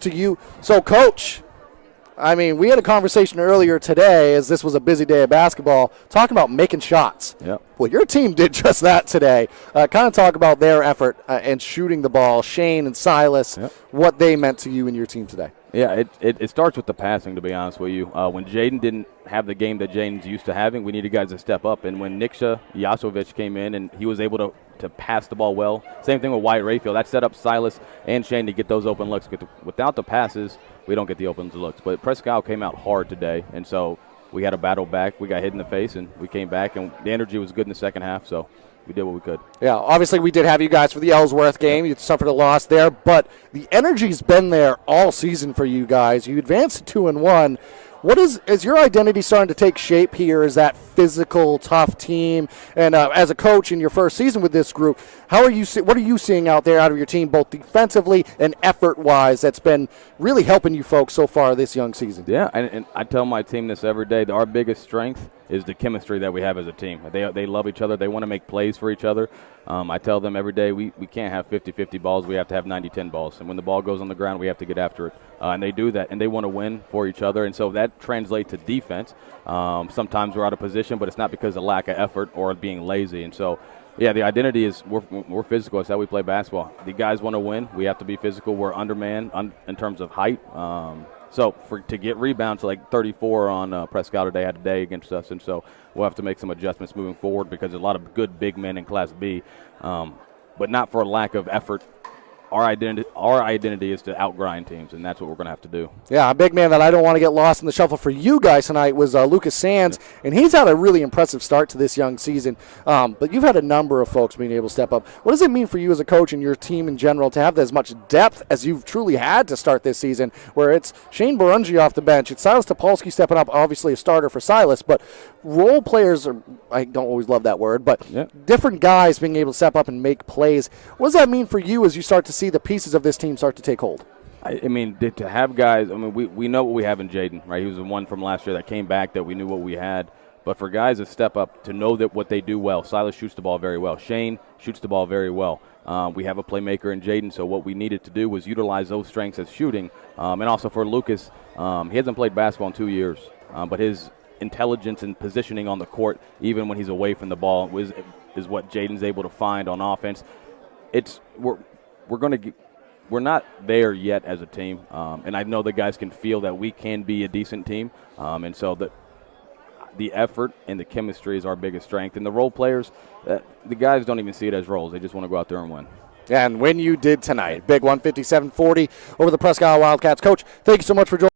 To you. So, Coach, I mean, we had a conversation earlier today as this was a busy day of basketball, talking about making shots. Yep. Well, your team did just that today. Kind of talk about their effort and shooting the ball. Shane and Silas, what they meant to you and your team today. Yeah, it starts with the passing, to be honest with you. When Jaden didn't have the game that Jaden's used to having, we needed guys to step up. And when Niksha Yasovic came in and he was able to pass the ball well, same thing with Wyatt Rayfield. That set up Silas and Shane to get those open looks. Without the passes, we don't get the open looks. But Presque Isle came out hard today, and so we had a battle back. We got hit in the face, and we came back, and the energy was good in the second half, so we did what we could. Yeah, obviously we did have you guys for the Ellsworth game. You suffered a loss there, but the energy's been there all season for you guys. You advanced to 2-1. What is your identity starting to take shape here as that physical, tough team? And as a coach in your first season with this group, what are you seeing out there out of your team, both defensively and effort-wise, that's been really helping you folks so far this young season? Yeah, and I tell my team this every day. Our biggest strength is the chemistry that we have as a team. They love each other. They want to make plays for each other. I tell them every day we can't have 50-50 balls. We have to have 90-10 balls. And when the ball goes on the ground, we have to get after it. And they do that, and they want to win for each other. And so that translates to defense. Sometimes we're out of position, but it's not because of lack of effort or being lazy. And so, yeah, the identity is we're physical. It's how we play basketball. The guys want to win. We have to be physical. We're undermanned in terms of height. So to get rebounds to like 34 on Presque Isle today, had a day against us, and so we'll have to make some adjustments moving forward because there's a lot of good big men in Class B, but not for a lack of effort. Our identity is to outgrind teams, and that's what we're going to have to do. Yeah, a big man that I don't want to get lost in the shuffle for you guys tonight was Lucas Sands, and he's had a really impressive start to this young season. But you've had a number of folks being able to step up. What does it mean for you as a coach and your team in general to have as much depth as you've truly had to start this season, where it's Shane Barungi off the bench, it's Silas Topolsky stepping up, obviously a starter for Silas, but role players are, I don't always love that word, but different guys being able to step up and make plays. What does that mean for you as you start to see the pieces of this team start to take hold? I mean, to have guys, I mean, we know what we have in Jaden, right? He was the one from last year that came back that we knew what we had. But for guys to step up, to know that what they do well, Silas shoots the ball very well. Shane shoots the ball very well. We have a playmaker in Jaden, so what we needed to do was utilize those strengths as shooting. And also for Lucas, he hasn't played basketball in 2 years, but his intelligence and positioning on the court, even when he's away from the ball, is what Jaden's able to find on offense. We're not there yet as a team, and I know the guys can feel that we can be a decent team, and so the effort and the chemistry is our biggest strength. And the role players, the guys don't even see it as roles. They just want to go out there and win. And when you did tonight, big 157-40 over the Presque Isle Wildcats. Coach, thank you so much for joining.